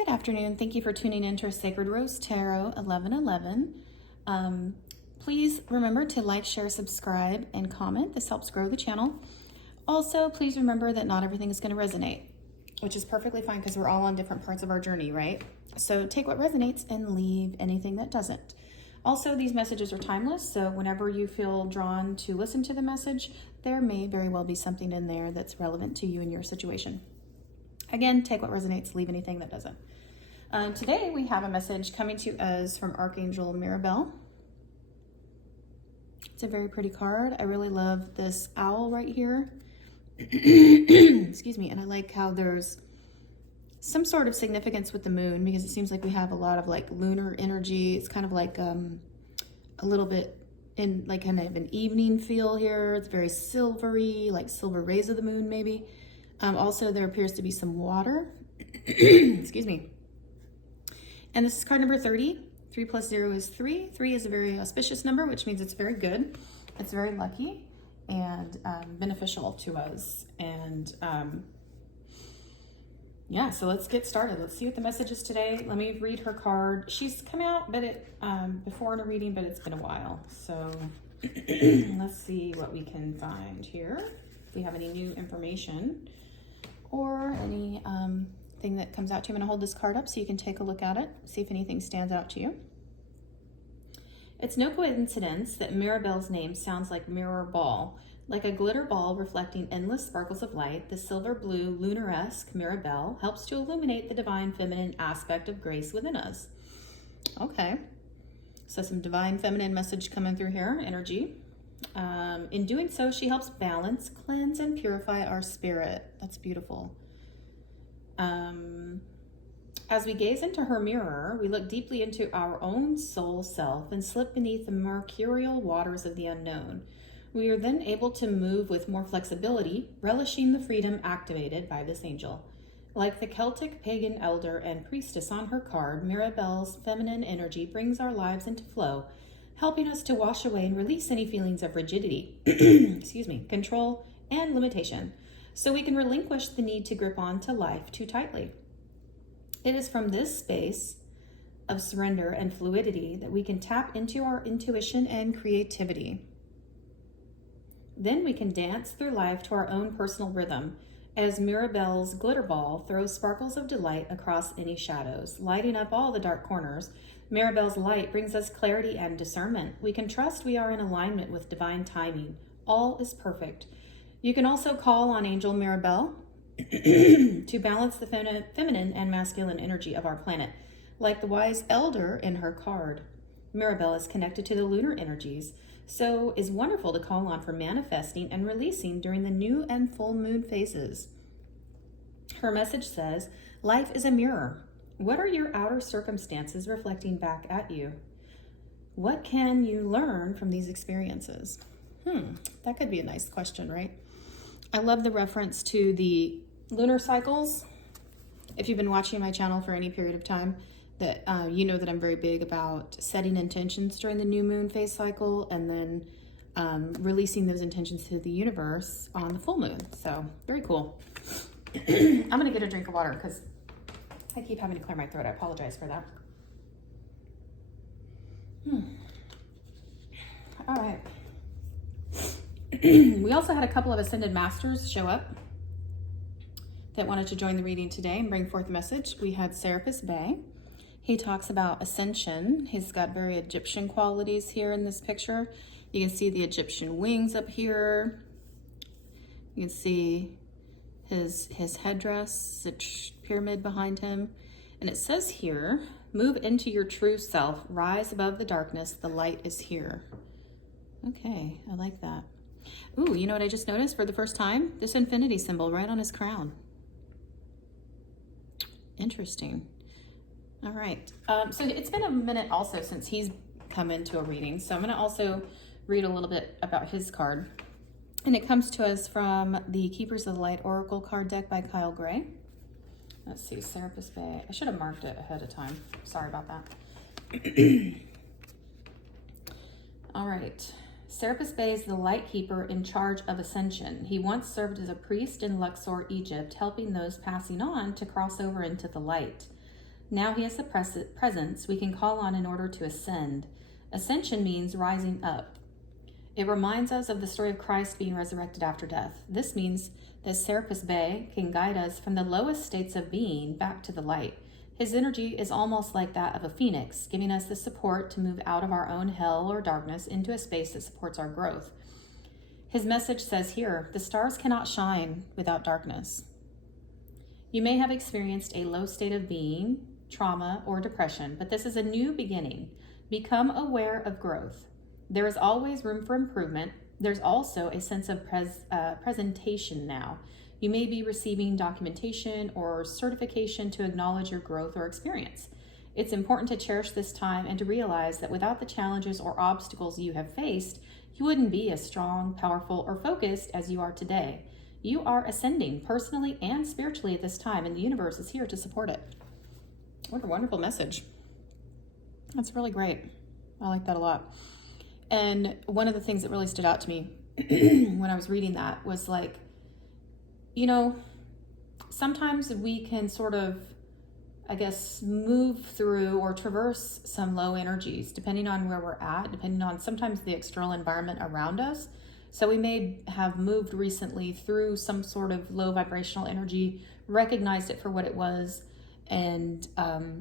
Good afternoon. Thank you for tuning in to our Sacred Rose Tarot 1111. Please remember to like, share, subscribe, and comment. This helps grow the channel. Also, please remember that not everything is going to resonate, which is perfectly fine because we're all on different parts of our journey, right? So take what resonates and leave anything that doesn't. Also, these messages are timeless, so whenever you feel drawn to listen to the message, there may very well be something in there that's relevant to you and your situation. Again, take what resonates, leave anything that doesn't. Today, we have a message coming to us from Archangel Mirabelle. It's a very pretty card. I really love this owl right here. Excuse me. And I like how there's some sort of significance with the moon because it seems like we have a lot of like lunar energy. It's kind of like a little bit in like kind of an evening feel here. It's very silvery, like silver rays of the moon maybe. Also, there appears to be some water. Excuse me. And this is card number 30. 3 plus 0 is 3. 3 is a very auspicious number, which means it's very good. It's very lucky and beneficial to us. And yeah, so let's get started. Let's see what the message is today. Let me read her card. She's come out but before in a reading, but it's been a while. So let's see what we can find here. If we have any new information or any thing that comes out to you. I'm going to hold this card up so you can take a look at it, see if anything stands out to you. It's no coincidence that Mirabelle's name sounds like mirror ball. Like a glitter ball reflecting endless sparkles of light, the silver blue lunar-esque Mirabelle helps to illuminate the divine feminine aspect of grace within us. Okay, so some divine feminine message coming through here, energy. In doing so, she helps balance, cleanse, and purify our spirit. That's beautiful. As we gaze into her mirror, we look deeply into our own soul self and slip beneath the mercurial waters of the unknown. We are then able to move with more flexibility, relishing the freedom activated by this angel. Like the Celtic pagan elder and priestess on her card, Mirabelle's feminine energy brings our lives into flow, helping us to wash away and release any feelings of rigidity, excuse me, control, and limitation, so we can relinquish the need to grip on to life too tightly. It is from this space of surrender and fluidity that we can tap into our intuition and creativity. Then we can dance through life to our own personal rhythm, as Mirabelle's glitter ball throws sparkles of delight across any shadows, lighting up all the dark corners. Mirabelle's light brings us clarity and discernment. We can trust we are in alignment with divine timing. All is perfect. You can also call on Angel Mirabelle to balance the feminine and masculine energy of our planet. Like the wise elder in her card, Mirabelle is connected to the lunar energies, so is wonderful to call on for manifesting and releasing during the new and full moon phases. Her message says, life is a mirror. What are your outer circumstances reflecting back at you? What can you learn from these experiences? That could be a nice question, right? I love the reference to the lunar cycles. If you've been watching my channel for any period of time, that you know that I'm very big about setting intentions during the new moon phase cycle and then releasing those intentions to the universe on the full moon. So very cool. I'm gonna get a drink of water because I keep having to clear my throat. I apologize for that. All right. We also had a couple of Ascended Masters show up that wanted to join the reading today and bring forth a message. We had Serapis Bey. He talks about ascension. He's got very Egyptian qualities here in this picture. You can see the Egyptian wings up here. You can see his headdress, the pyramid behind him. And it says here, move into your true self, rise above the darkness, the light is here. Okay, I like that. Ooh, you know what I just noticed for the first time? This infinity symbol right on his crown. Interesting. All right. So it's been a minute also since he's come into a reading. So I'm going to also read a little bit about his card. And it comes to us from the Keepers of the Light Oracle card deck by Kyle Gray. Let's see, Serapis Bey. I should have marked it ahead of time. Sorry about that. All right. Serapis Bey is the light keeper in charge of ascension. He once served as a priest in Luxor, Egypt, helping those passing on to cross over into the light. Now he has the presence we can call on in order to ascend. Ascension means rising up. It reminds us of the story of Christ being resurrected after death. This means that Serapis Bey can guide us from the lowest states of being back to the light. His energy is almost like that of a phoenix, giving us the support to move out of our own hell or darkness into a space that supports our growth. His message says here, the stars cannot shine without darkness. You may have experienced a low state of being, trauma, or depression, but this is a new beginning. Become aware of growth. There is always room for improvement. There's also a sense of presentation now. You may be receiving documentation or certification to acknowledge your growth or experience. It's important to cherish this time and to realize that without the challenges or obstacles you have faced, you wouldn't be as strong, powerful, or focused as you are today. You are ascending personally and spiritually at this time, and the universe is here to support it. What a wonderful message. That's really great. I like that a lot. And one of the things that really stood out to me when I was reading that was like, you know, sometimes we can sort of, I guess, move through or traverse some low energies, depending on where we're at, depending on sometimes the external environment around us. So we may have moved recently through some sort of low vibrational energy, recognized it for what it was, and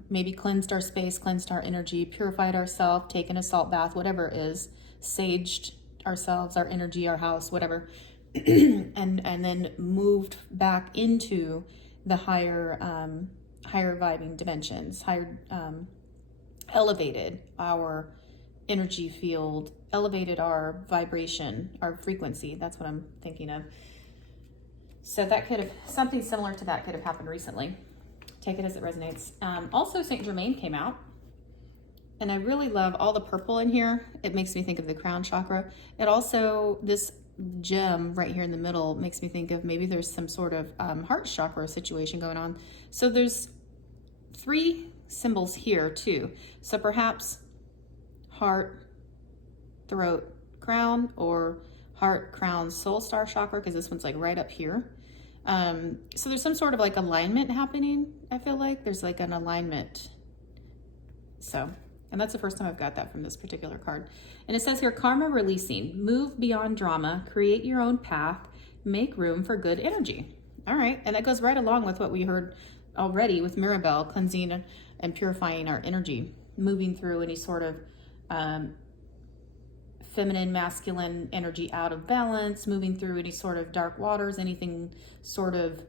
maybe cleansed our space, cleansed our energy, purified ourselves, taken a salt bath, whatever it is, saged ourselves, our energy, our house, whatever, and then moved back into the higher vibing dimensions, elevated our energy field, elevated our vibration, our frequency. That's what I'm thinking of. So that could have, something similar to that could have happened recently. Take it as it resonates. Also, Saint Germain came out, and I really love all the purple in here. It makes me think of the crown chakra. It also, this gem right here in the middle makes me think of maybe there's some sort of heart chakra situation going on. So there's 3 symbols here too. So perhaps heart, throat, crown, or heart, crown, soul star chakra, because this one's like right up here. So there's some sort of like alignment happening. I feel like there's like an alignment. So, and that's the first time I've got that from this particular card. And it says here, karma releasing, move beyond drama, create your own path, make room for good energy. All right. And that goes right along with what we heard already with Mirabelle, cleansing and purifying our energy, moving through any sort of, feminine, masculine energy out of balance, moving through any sort of dark waters, anything sort of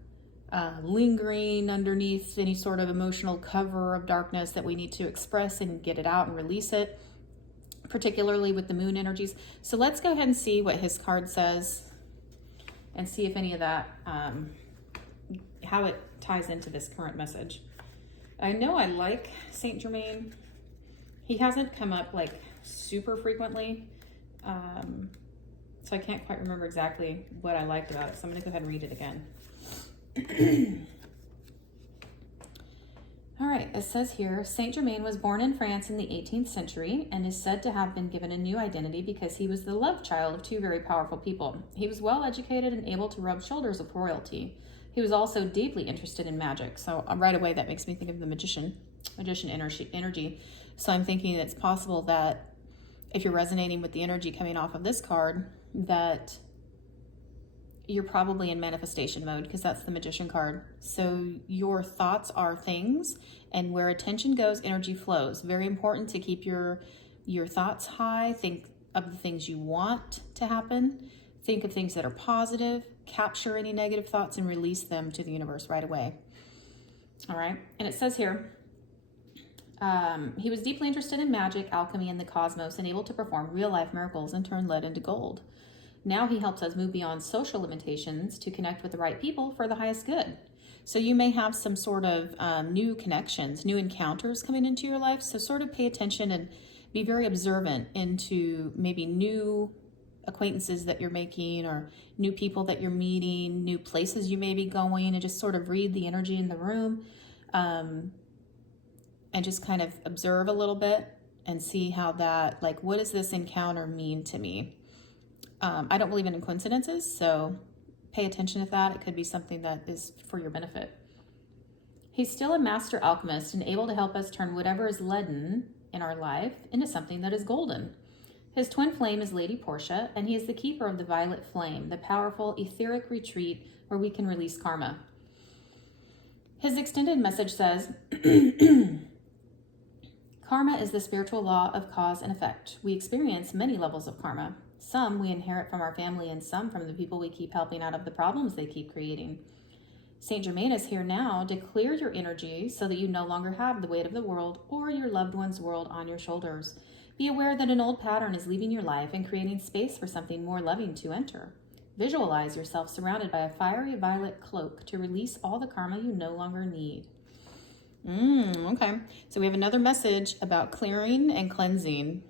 lingering underneath any sort of emotional cover of darkness that we need to express and get it out and release it, particularly with the moon energies. So let's go ahead and see what his card says and see if any of that, how it ties into this current message. I know I like Saint Germain. He hasn't come up like super frequently. So I can't quite remember exactly what I liked about it. So I'm going to go ahead and read it again. All right, it says here, Saint Germain was born in France in the 18th century and is said to have been given a new identity because he was the love child of 2 very powerful people. He was well educated and able to rub shoulders with royalty. He was also deeply interested in magic. So right away, that makes me think of the magician energy. So I'm thinking it's possible that if you're resonating with the energy coming off of this card, that you're probably in manifestation mode, because that's the magician card. So your thoughts are things, and where attention goes, energy flows. Very important to keep your thoughts high. Think of the things you want to happen. Think of things that are positive. Capture any negative thoughts and release them to the universe right away. All right. And it says here, he was deeply interested in magic, alchemy, and the cosmos, and able to perform real-life miracles and turn lead into gold. Now he helps us move beyond social limitations to connect with the right people for the highest good. So you may have some sort of new connections, new encounters coming into your life. So sort of pay attention and be very observant into maybe new acquaintances that you're making, or new people that you're meeting, new places you may be going, and just sort of read the energy in the room. And just kind of observe a little bit and see how that, like, what does this encounter mean to me? I don't believe in coincidences, so pay attention to that. It could be something that is for your benefit. He's still a master alchemist and able to help us turn whatever is leaden in our life into something that is golden. His twin flame is Lady Portia, and he is the keeper of the violet flame, the powerful etheric retreat where we can release karma. His extended message says, karma is the spiritual law of cause and effect. We experience many levels of karma. Some we inherit from our family and some from the people we keep helping out of the problems they keep creating. Saint Germain is here now to clear your energy so that you no longer have the weight of the world or your loved one's world on your shoulders. Be aware that an old pattern is leaving your life and creating space for something more loving to enter. Visualize yourself surrounded by a fiery violet cloak to release all the karma you no longer need. Okay. So we have another message about clearing and cleansing.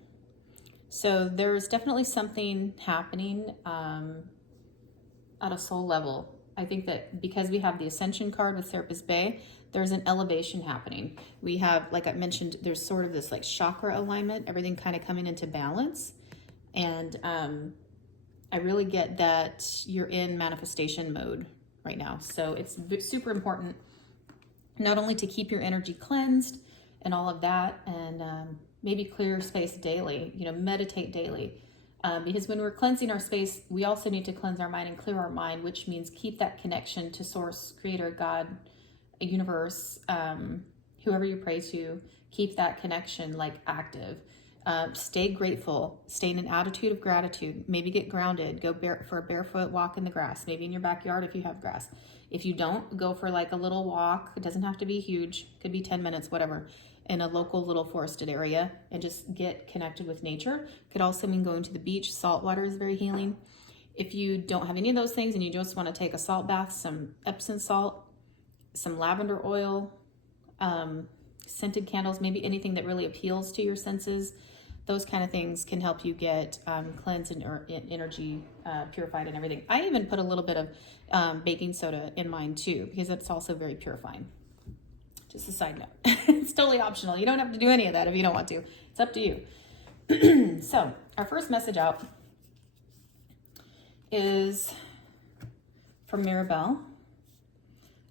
So there's definitely something happening at a soul level. I think that because we have the Ascension card with Serapis Bey, there's an elevation happening. We have, like I mentioned, there's sort of this like chakra alignment, everything kind of coming into balance. And I really get that you're in manifestation mode right now. So it's super important not only to keep your energy cleansed and all of that, and maybe clear your space daily, meditate daily. Because when we're cleansing our space, we also need to cleanse our mind and clear our mind, which means keep that connection to Source, Creator, God, universe, whoever you pray to, keep that connection active. Stay grateful, stay in an attitude of gratitude, maybe get grounded, go for a barefoot walk in the grass, maybe in your backyard if you have grass. If you don't, go for a little walk. It doesn't have to be huge, could be 10 minutes, whatever, in a local little forested area, and just get connected with nature. Could also mean going to the beach. Salt water is very healing. If you don't have any of those things and you just want to take a salt bath, some Epsom salt, some lavender oil, scented candles, maybe anything that really appeals to your senses, those kind of things can help you get cleansed and energy purified and everything. I even put a little bit of baking soda in mine too, because it's also very purifying. Just a side note. It's totally optional. You don't have to do any of that if you don't want to. It's up to you. So our first message out is from Mirabelle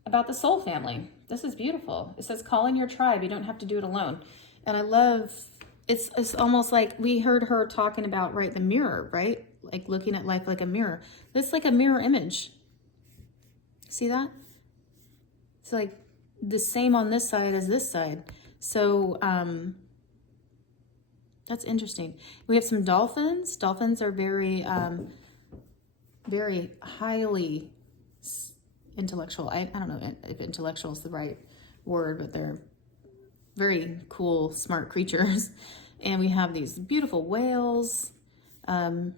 about the soul family. This is beautiful. It says, call in your tribe. You don't have to do it alone. And I love, it's almost like we heard her talking about, right, the mirror, right? Like looking at life like a mirror. It's like a mirror image. See that? It's like the same on this side as this side. So that's interesting. We have some dolphins. Dolphins are very, very highly intellectual. I don't know if intellectual is the right word, but they're very cool, smart creatures. And we have these beautiful whales. That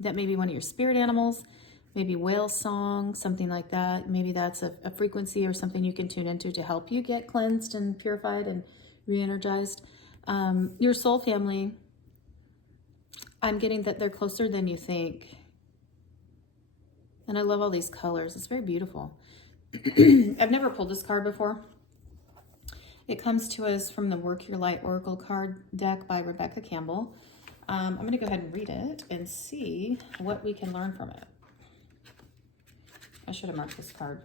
may be one of your spirit animals. Maybe whale song, something like that. Maybe that's a frequency or something you can tune into to help you get cleansed and purified and re-energized. Your soul family, I'm getting that they're closer than you think. And I love all these colors. It's very beautiful. I've never pulled this card before. It comes to us from the Work Your Light Oracle card deck by Rebecca Campbell. I'm going to go ahead and read it and see what we can learn from it. I should have marked this card.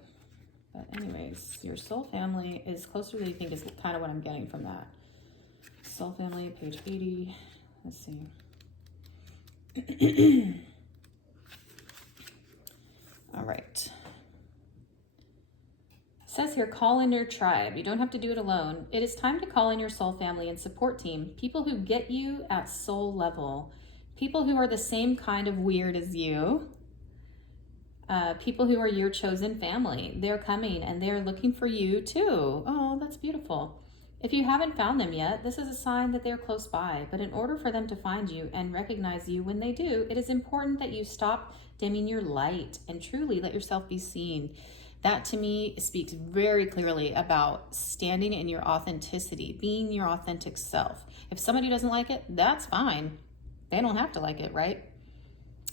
But anyways, your soul family is closer than you think is kind of what I'm getting from that. Soul family, page 80. Let's see. All right. It says here, call in your tribe. You don't have to do it alone. It is time to call in your soul family and support team. People who get you at soul level. People who are the same kind of weird as you. People who are your chosen family. They're coming and they're looking for you too. Oh, that's beautiful. If you haven't found them yet, this is a sign that they're close by. But in order for them to find you and recognize you when they do, it is important that you stop dimming your light and truly let yourself be seen. That to me speaks very clearly about standing in your authenticity, being your authentic self. If somebody doesn't like it, that's fine. They don't have to like it, right?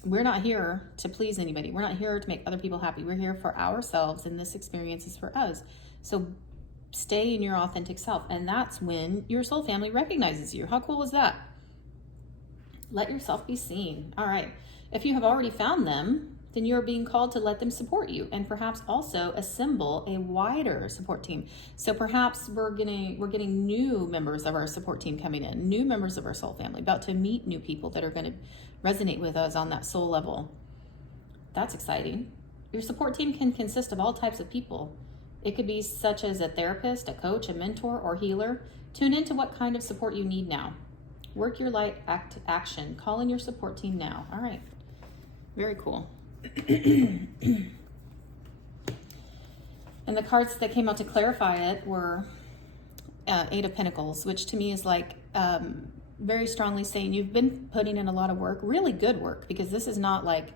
We're not here to please anybody. We're not here to make other people happy. We're here for ourselves, and this experience is for us. So stay in your authentic self, and that's when your soul family recognizes you. How cool is that? Let yourself be seen. All right. If you have already found them, then you're being called to let them support you and perhaps also assemble a wider support team. So perhaps we're getting new members of our support team coming in, new members of our soul family, about to meet new people that are going to resonate with us on that soul level. That's exciting. Your support team can consist of all types of people. It could be such as a therapist, a coach, a mentor, or healer. Tune into what kind of support you need now. Work your light action. Call in your support team now. All right. Very cool. And the cards that came out to clarify it were Eight of Pentacles, which to me is like very strongly saying you've been putting in a lot of work, really good work, because this is not like,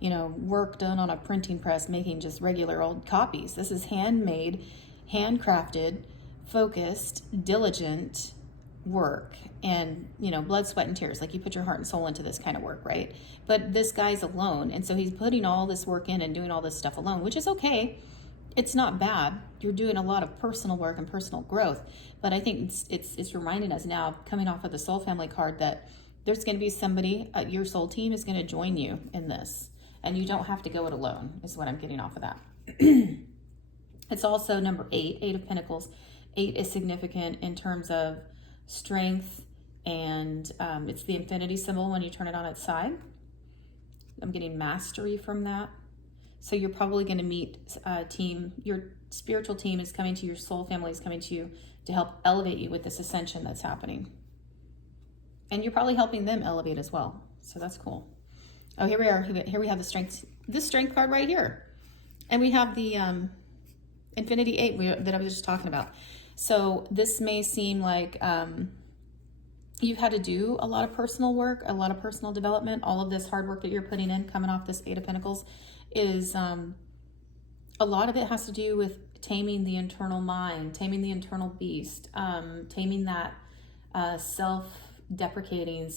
you know, work done on a printing press making just regular old copies. This is handmade, handcrafted, focused, diligent work, and, you know, blood, sweat, and tears. Like, you put your heart and soul into this kind of work, right? But this guy's alone, and so he's putting all this work in and doing all this stuff alone, which is okay. It's not bad. You're doing a lot of personal work and personal growth. But I think it's reminding us now, coming off of the soul family card, that there's going to be somebody, your soul team is going to join you in this, and you don't have to go it alone, is what I'm getting off of that. It's also number 8, Eight of Pentacles. 8 is significant in terms of strength, and it's the infinity symbol when you turn it on its side. I'm getting mastery from that. So you're probably going to meet a team. Your spiritual team is coming to you, your soul family is coming to you to help elevate you with this ascension that's happening. And you're probably helping them elevate as well. So that's cool. Oh, here we are. Here we have the strength card right here. And we have the infinity 8 that I was just talking about. So this may seem like you've had to do a lot of personal work, a lot of personal development. All of this hard work that you're putting in, coming off this 8 of Pentacles, is a lot of it has to do with taming the internal mind, taming the internal beast, taming that self-deprecating,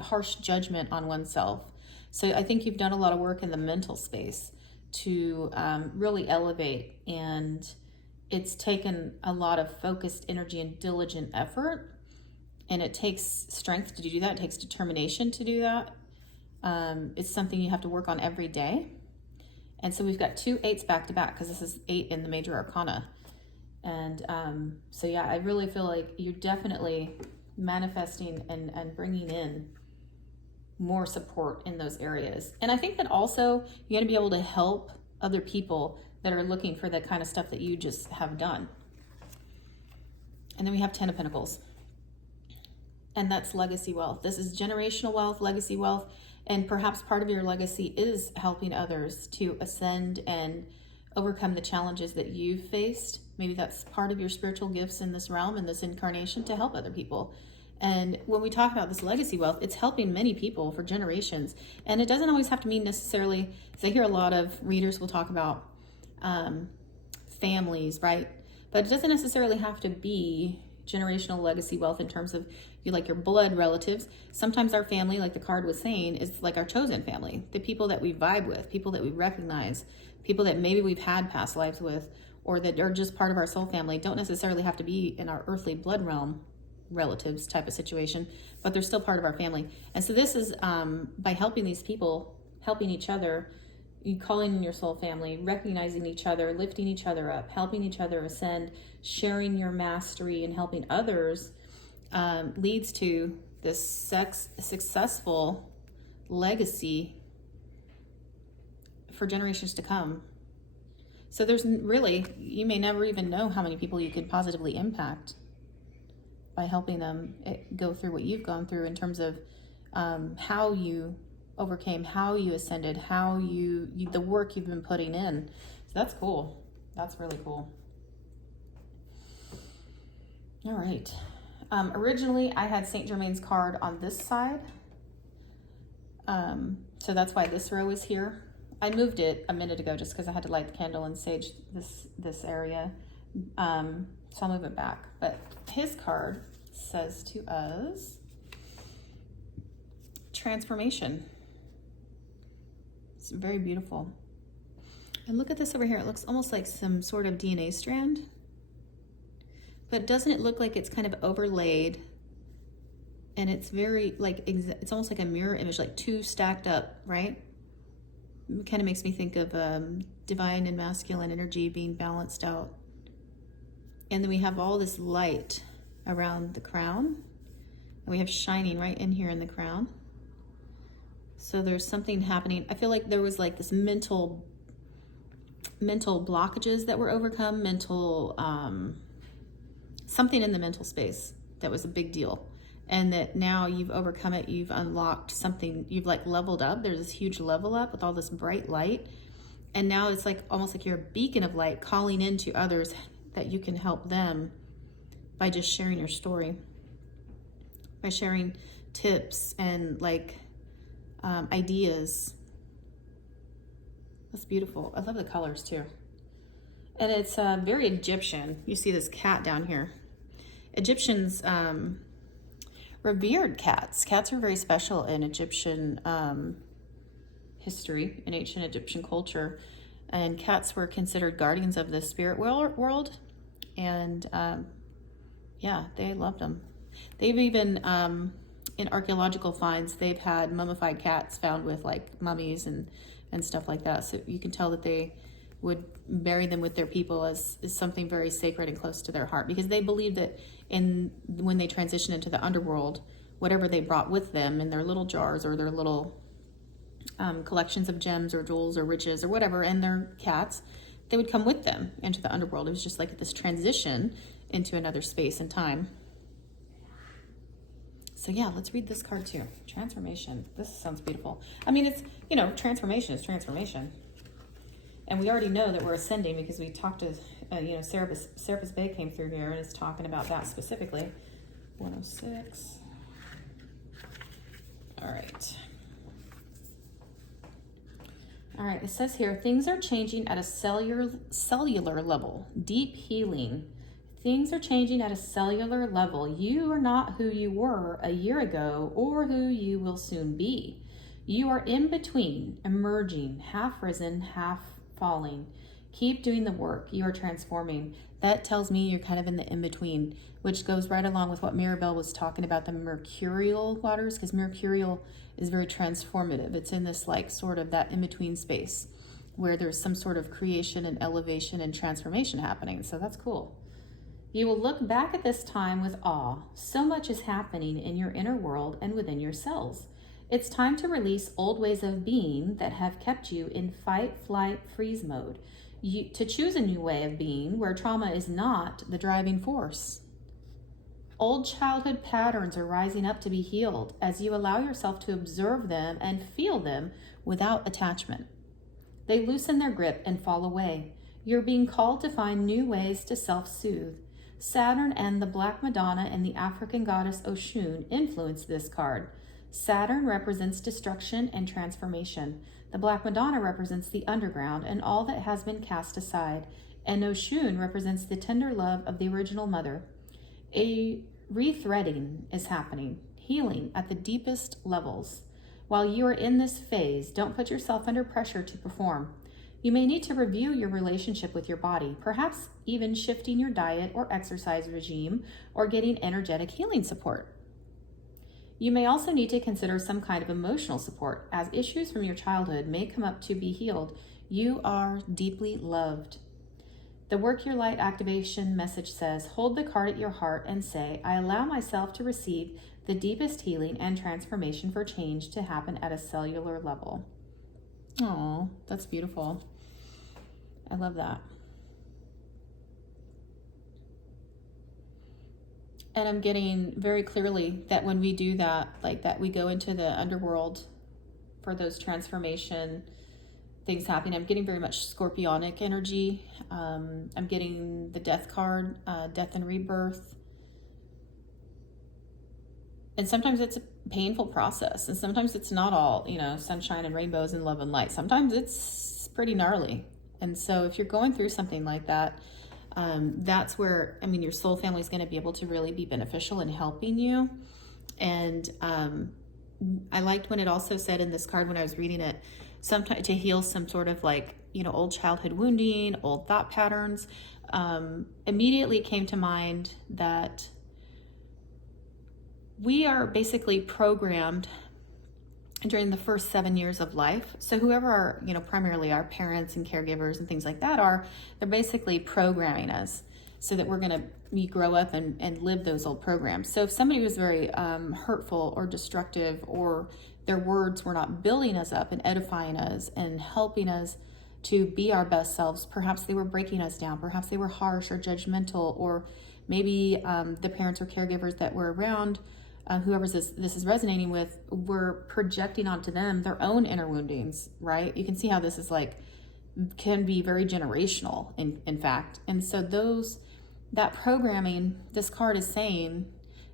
harsh judgment on oneself. So I think you've done a lot of work in the mental space to really elevate, and it's taken a lot of focused energy and diligent effort, and it takes strength to do that. It takes determination to do that. It's something you have to work on every day. And so we've got 2 8s back to back, because this is 8 in the major arcana. And so yeah, I really feel like you're definitely manifesting and bringing in more support in those areas. And I think that also you're going to be able to help other people that are looking for the kind of stuff that you just have done. And then we have 10 of Pentacles. And that's legacy wealth. This is generational wealth, legacy wealth. And perhaps part of your legacy is helping others to ascend and overcome the challenges that you've faced. Maybe that's part of your spiritual gifts in this realm, in this incarnation, to help other people. And when we talk about this legacy wealth, it's helping many people for generations. And it doesn't always have to mean necessarily, because I hear a lot of readers will talk about families, right? But it doesn't necessarily have to be generational legacy wealth in terms of your blood relatives. Sometimes our family, like the card was saying, is like our chosen family, the people that we vibe with, people that we recognize, people that maybe we've had past lives with, or that are just part of our soul family. Don't necessarily have to be in our earthly blood realm relatives type of situation, but they're still part of our family. And so this is by helping these people, helping each other, you calling in your soul family, recognizing each other, lifting each other up, helping each other ascend, sharing your mastery, and helping others leads to this successful legacy for generations to come. So there's really, you may never even know how many people you could positively impact by helping them go through what you've gone through in terms of how you overcame, how you ascended, how you the work you've been putting in. So that's cool. That's really cool. All right. Originally, I had Saint Germain's card on this side. So that's why this row is here. I moved it a minute ago just because I had to light the candle and sage this area. So I'll move it back. But his card says to us, transformation. It's very beautiful. And look at this over here. It looks almost like some sort of DNA strand. But doesn't it look like it's kind of overlaid? And it's very, like, it's almost like a mirror image, like 2 stacked up, right? It kind of makes me think of divine and masculine energy being balanced out. And then we have all this light around the crown. And we have shining right in here in the crown. So there's something happening. I feel like there was like this mental blockages that were overcome, something in the mental space that was a big deal. And that now you've overcome it, you've unlocked something, you've like leveled up. There's this huge level up with all this bright light. And now it's like almost like you're a beacon of light calling into others that you can help them by just sharing your story, by sharing tips and like ideas. That's beautiful. I love the colors too. And it's very Egyptian. You see this cat down here. Egyptians revered cats. Cats are very special in Egyptian history, in ancient Egyptian culture. And cats were considered guardians of the spirit world. And yeah, they loved them. They've even, in archaeological finds, they've had mummified cats found with like mummies and stuff like that. So you can tell that they would bury them with their people as something very sacred and close to their heart, because they believed that when they transitioned into the underworld, whatever they brought with them in their little jars or their little collections of gems or jewels or riches or whatever, and their cats, they would come with them into the underworld. It was just like this transition into another space and time. So yeah, let's read this card too. Transformation. This sounds beautiful. I mean, it's, transformation is transformation. And we already know that we're ascending because we talked to, Serapis Bay came through here and is talking about that specifically. 106. All right. All right, it says here, things are changing at a cellular level. Deep healing. Things are changing at a cellular level. You are not who you were a year ago or who you will soon be. You are in between, emerging, half risen, half falling. Keep doing the work. You are transforming. That tells me you're kind of in the in-between, which goes right along with what Mirabelle was talking about, the mercurial waters, because mercurial is very transformative. It's in this like sort of that in-between space where there's some sort of creation and elevation and transformation happening. So that's cool. You will look back at this time with awe. So much is happening in your inner world and within your cells. It's time to release old ways of being that have kept you in fight, flight, freeze mode. To choose a new way of being where trauma is not the driving force. Old childhood patterns are rising up to be healed as you allow yourself to observe them and feel them without attachment. They loosen their grip and fall away. You're being called to find new ways to self-soothe. Saturn and the Black Madonna and the African goddess Oshun influence this card. Saturn represents destruction and transformation. The Black Madonna represents the underground and all that has been cast aside. And Oshun represents the tender love of the original mother. A rethreading is happening, healing at the deepest levels. While you are in this phase, don't put yourself under pressure to perform. You may need to review your relationship with your body, perhaps even shifting your diet or exercise regime or getting energetic healing support. You may also need to consider some kind of emotional support, as issues from your childhood may come up to be healed. You are deeply loved. The Work Your Light activation message says, hold the card at your heart and say, I allow myself to receive the deepest healing and transformation for change to happen at a cellular level. Oh, that's beautiful. I love that. And I'm getting very clearly that when we do that, like that we go into the underworld for those transformation things happening. I'm getting very much scorpionic energy. I'm getting the death card, death and rebirth. And sometimes it's a painful process. And sometimes it's not all, sunshine and rainbows and love and light. Sometimes it's pretty gnarly. And so if you're going through something like that, that's where, your soul family is going to be able to really be beneficial in helping you. And I liked when it also said in this card when I was reading it, sometimes to heal some sort of old childhood wounding, old thought patterns. Immediately came to mind that we are basically programmed during the first 7 years of life. So whoever our, primarily our parents and caregivers and things like that are, they're basically programming us so that we're going to grow up and live those old programs. So if somebody was very hurtful or destructive, or their words were not building us up and edifying us and helping us to be our best selves, perhaps they were breaking us down, perhaps they were harsh or judgmental, or maybe the parents or caregivers that were around, whoever this is resonating with, were projecting onto them their own inner woundings, right? You can see how this is can be very generational in fact. And so that programming, this card is saying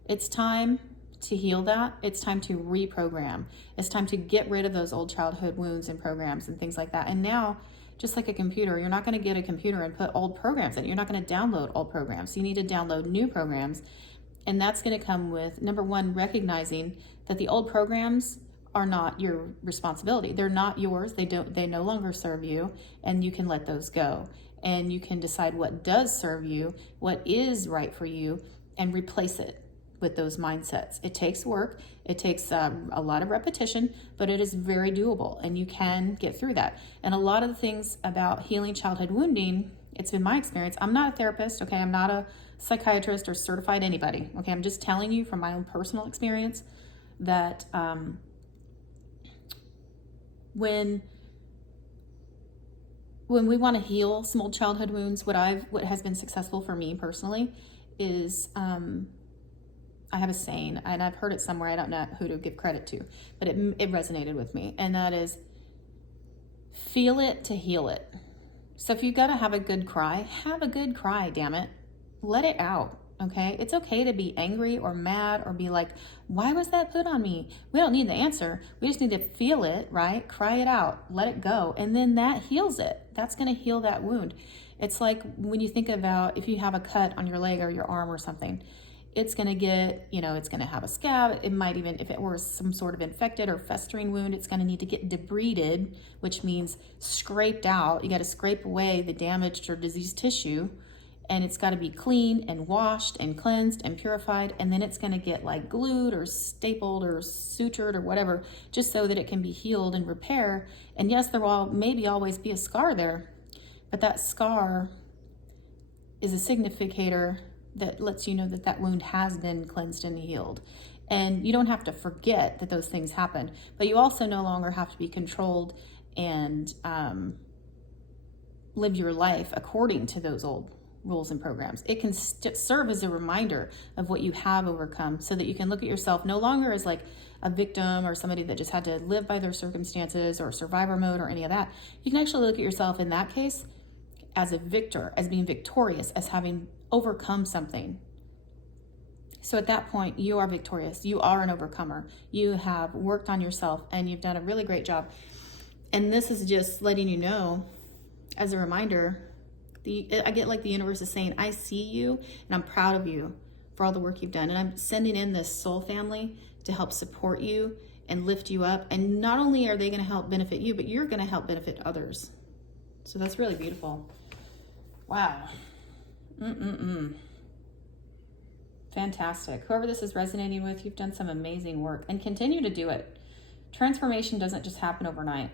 it's time to heal that. It's time to reprogram. It's time to get rid of those old childhood wounds and programs and things like that. And now, just like a computer, you're not going to get a computer and put old programs in it. You're not going to download old programs. You need to download new programs. And that's going to come with, number one, recognizing that the old programs are not your responsibility. They're not yours. They no longer serve you, and you can let those go. And you can decide what does serve you, what is right for you, and replace it with those mindsets. It takes work. It takes a lot of repetition, but it is very doable, and you can get through that. And a lot of the things about healing childhood wounding, it's been my experience. I'm not a therapist, okay? I'm not a psychiatrist or certified anybody, okay? I'm just telling you from my own personal experience that when we want to heal some old childhood wounds, what has been successful for me personally is I have a saying, and I've heard it somewhere. I don't know who to give credit to, but it resonated with me, and that is, feel it to heal it. So if you got to have a good cry, damn it. Let it out, okay? It's okay to be angry or mad or be like, why was that put on me? We don't need the answer. We just need to feel it, right? Cry it out, let it go, and then that heals it. That's going to heal that wound. It's like when you think about if you have a cut on your leg or your arm or something, it's going to get, it's going to have a scab. It might even, if it were some sort of infected or festering wound, it's going to need to get debrided, which means scraped out. You got to scrape away the damaged or diseased tissue, and it's got to be cleaned and washed and cleansed and purified. And then it's going to get glued or stapled or sutured or whatever, just so that it can be healed and repair. And yes, there will maybe always be a scar there, but that scar is a significator that lets you know that wound has been cleansed and healed. And you don't have to forget that those things happen, but you also no longer have to be controlled and live your life according to those old rules and programs. It can serve as a reminder of what you have overcome, so that you can look at yourself no longer as a victim or somebody that just had to live by their circumstances or survivor mode or any of that. You can actually look at yourself in that case as a victor, as being victorious, as having overcome something. So at that point, you are victorious. You are an overcomer. You have worked on yourself, and you've done a really great job. And this is just letting you know, as a reminder, I get the universe is saying, I see you, and I'm proud of you for all the work you've done. And I'm sending in this soul family to help support you and lift you up. And not only are they going to help benefit you, but you're going to help benefit others. So that's really beautiful. Wow. Fantastic. Whoever this is resonating with, you've done some amazing work, and continue to do it. Transformation doesn't just happen overnight.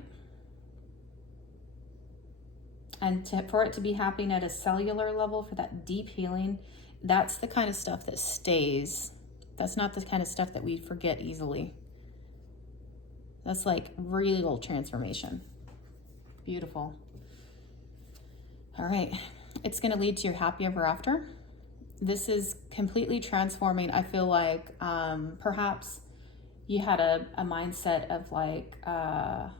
And for it to be happening at a cellular level, for that deep healing, that's the kind of stuff that stays. That's not the kind of stuff that we forget easily. That's real transformation. Beautiful. All right. It's going to lead to your happy ever after. This is completely transforming. I feel like perhaps you had a mindset of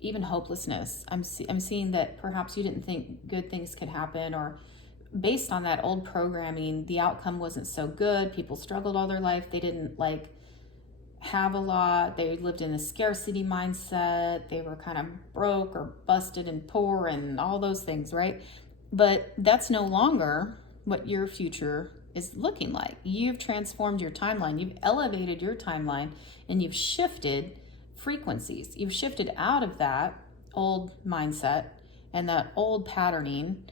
even hopelessness. I'm seeing that perhaps you didn't think good things could happen, or based on that old programming, the outcome wasn't so good. People struggled all their life. They didn't have a lot. They lived in a scarcity mindset. They were kind of broke or busted and poor and all those things, right? But that's no longer what your future is looking like. You've transformed your timeline. You've elevated your timeline, and you've shifted frequencies. You've shifted out of that old mindset and that old patterning.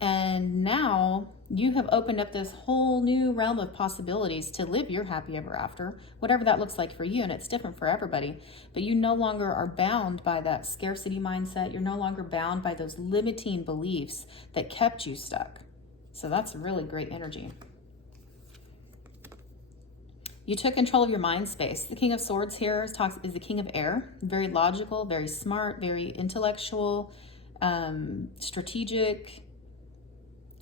And now You have opened up this whole new realm of possibilities to live your happy ever after, whatever that looks like for you, and it's different for everybody. But you no longer are bound by that scarcity mindset. You're no longer bound by those limiting beliefs that kept you stuck. So that's really great energy. You took control of your mind space. The King of Swords here is the King of Air. Very logical, very smart, very intellectual, strategic.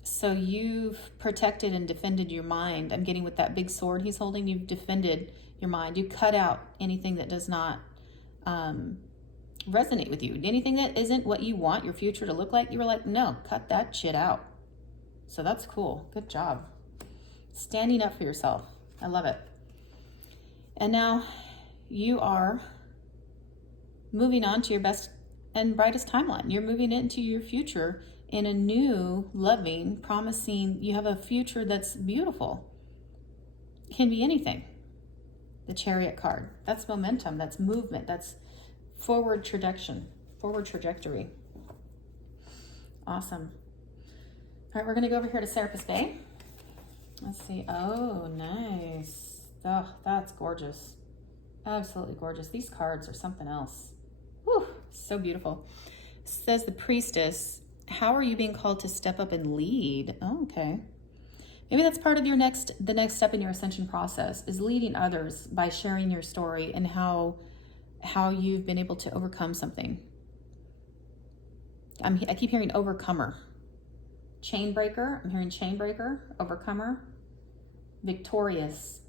So you've protected and defended your mind. I'm getting with that big sword he's holding, you've defended your mind. You cut out anything that does not resonate with you. Anything that isn't what you want your future to look like, you were like, no, cut that shit out. So that's cool. Good job. Standing up for yourself. I love it. And now you are moving on to your best and brightest timeline. You're moving into your future in a new, loving, promising, you have a future that's beautiful. It can be anything. The Chariot card. That's momentum. That's movement. That's forward trajectory. Awesome. All right, we're going to go over here to Serapis Bay. Let's see. Oh, nice. Oh, that's gorgeous. Absolutely gorgeous. These cards are something else. Whew, so beautiful. It says the Priestess. How are you being called to step up and lead? Oh, okay. Maybe that's part of the next step in your ascension process is leading others by sharing your story and how you've been able to overcome something. I keep hearing overcomer. Chain breaker. I'm hearing chain breaker, overcomer, victorious.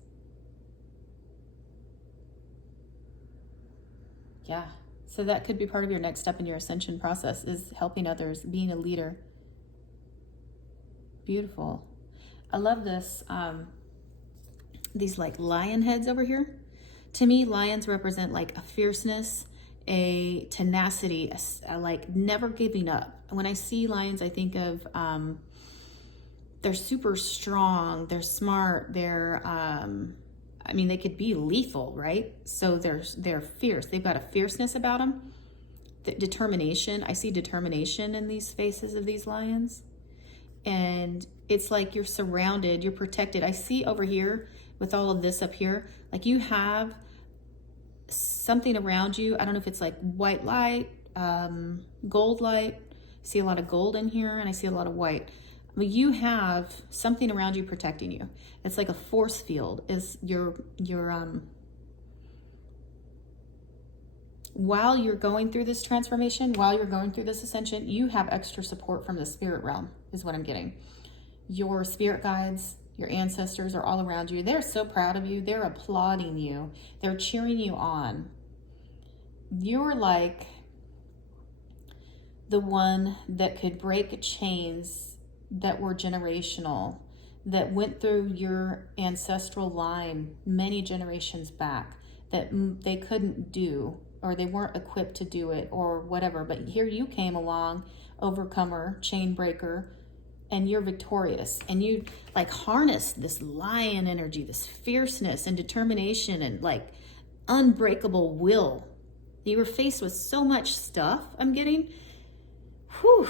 Yeah. So that could be part of your next step in your ascension process is helping others, being a leader. Beautiful. I love this. These like lion heads over here. To me, lions represent like a fierceness, a tenacity, a like never giving up. When I see lions, I think of they're super strong, they're smart, they're they could be lethal, right? So they're fierce. They've got a fierceness about them. Determination. I see determination in these faces of these lions. And it's like you're surrounded, you're protected. I see over here with all of this up here, like you have something around you. I don't know if it's like white light, gold light. I see a lot of gold in here and I see a lot of white. But you have something around you protecting you. It's like a force field. Is while you're going through this transformation, while you're going through this ascension, you have extra support from the spirit realm, is what I'm getting. Your spirit guides, your ancestors are all around you. They're so proud of you. They're applauding you. They're cheering you on. You're like the one that could break chains that were generational, that went through your ancestral line many generations back, that they couldn't do, or they weren't equipped to do it, or whatever. But here you came along, overcomer, chain breaker, and you're victorious. And you like harness this lion energy, this fierceness and determination and like unbreakable will. You were faced with so much stuff, I'm getting. Whew.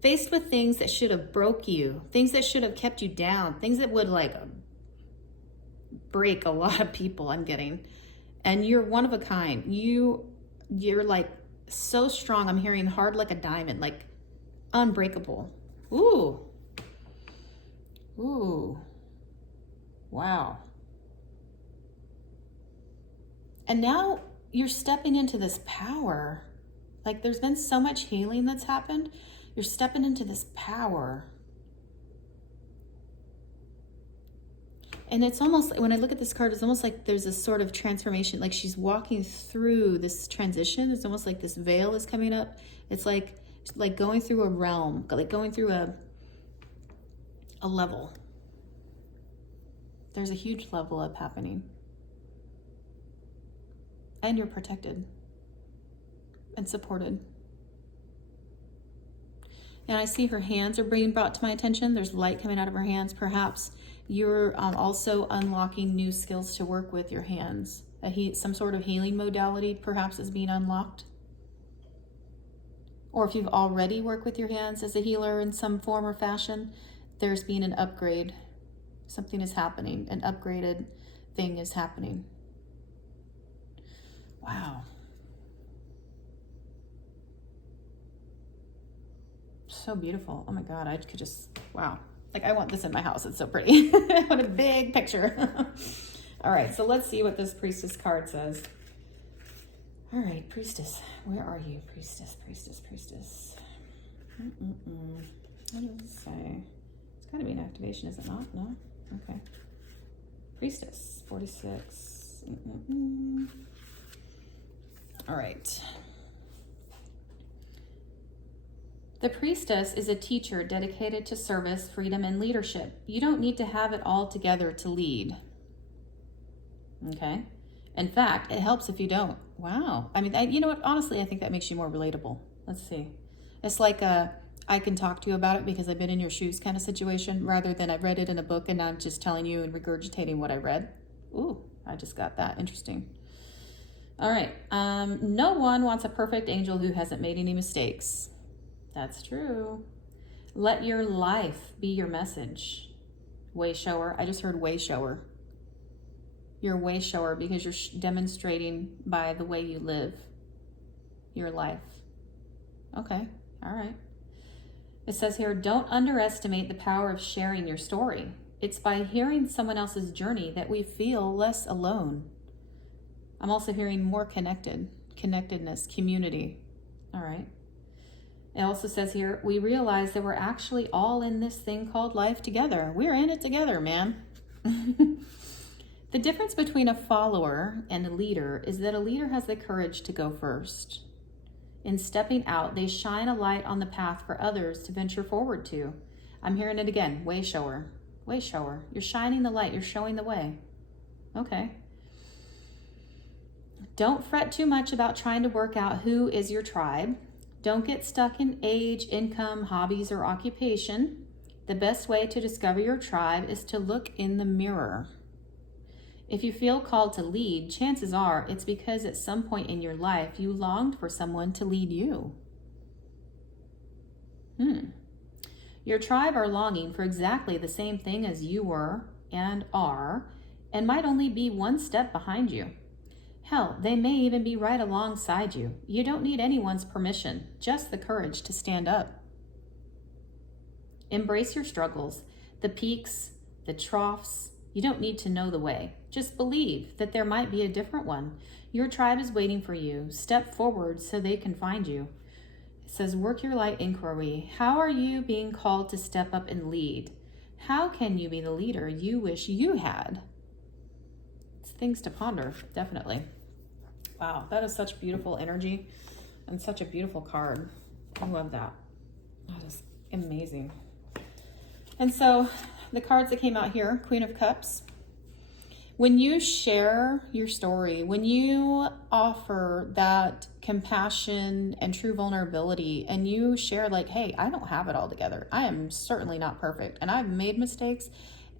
Faced with things that should have broke you, things that should have kept you down, things that would like break a lot of people, I'm getting. And you're one of a kind. You're like so strong. I'm hearing hard like a diamond, like unbreakable. Ooh. Ooh. Wow. And now you're stepping into this power. Like there's been so much healing that's happened. You're stepping into this power. And it's almost, when I look at this card, it's almost like there's this sort of transformation, like she's walking through this transition. It's almost like this veil is coming up. It's like going through a realm, like going through a level. There's a huge level up happening. And you're protected and supported. And I see her hands are being brought to my attention. There's light coming out of her hands. Perhaps you're also unlocking new skills to work with your hands. Some sort of healing modality perhaps is being unlocked. Or if you've already worked with your hands as a healer in some form or fashion, there's been an upgrade. Something is happening. An upgraded thing is happening. Wow. So beautiful. Oh my God, I could just, wow. Like, I want this in my house. It's so pretty. I want a big picture. All right, so let's see what this priestess card says. All right, priestess, where are you? Priestess, priestess, priestess. What does it say? It's got to be an activation, is it not? No? Okay. Priestess, 46. All right. The priestess is a teacher dedicated to service, freedom, and leadership. You don't need to have it all together to lead. Okay? In fact, it helps if you don't. Wow. I mean, you know what? Honestly, I think that makes you more relatable. Let's see. It's like I can talk to you about it because I've been in your shoes kind of situation, rather than I read it in a book and I'm just telling you and regurgitating what I read. Ooh, I just got that. Interesting. All right. No one wants a perfect angel who hasn't made any mistakes. That's true. Let your life be your message. Wayshower. I just heard wayshower. You're a wayshower because you're demonstrating by the way you live your life. Okay. All right. It says here, don't underestimate the power of sharing your story. It's by hearing someone else's journey that we feel less alone. I'm also hearing more connectedness, community. All right. It also says here, we realize that we're actually all in this thing called life together. We're in it together, man. The difference between a follower and a leader is that a leader has the courage to go first. In stepping out, they shine a light on the path for others to venture forward to. I'm hearing it again, wayshower. Wayshower. You're shining the light. You're showing the way. Okay. Don't fret too much about trying to work out who is your tribe. Don't get stuck in age, income, hobbies, or occupation. The best way to discover your tribe is to look in the mirror. If you feel called to lead, chances are it's because at some point in your life you longed for someone to lead you. Your tribe are longing for exactly the same thing as you were and are, and might only be one step behind you. Hell, they may even be right alongside you. You don't need anyone's permission, just the courage to stand up. Embrace your struggles, the peaks, the troughs. You don't need to know the way. Just believe that there might be a different one. Your tribe is waiting for you. Step forward so they can find you. It says, work your light inquiry. How are you being called to step up and lead? How can you be the leader you wish you had? It's things to ponder, definitely. Wow, that is such beautiful energy and such a beautiful card. I love that. That is amazing. And so the cards that came out here, Queen of Cups. When you share your story, when you offer that compassion and true vulnerability, and you share like, hey, I don't have it all together. I am certainly not perfect, and I've made mistakes,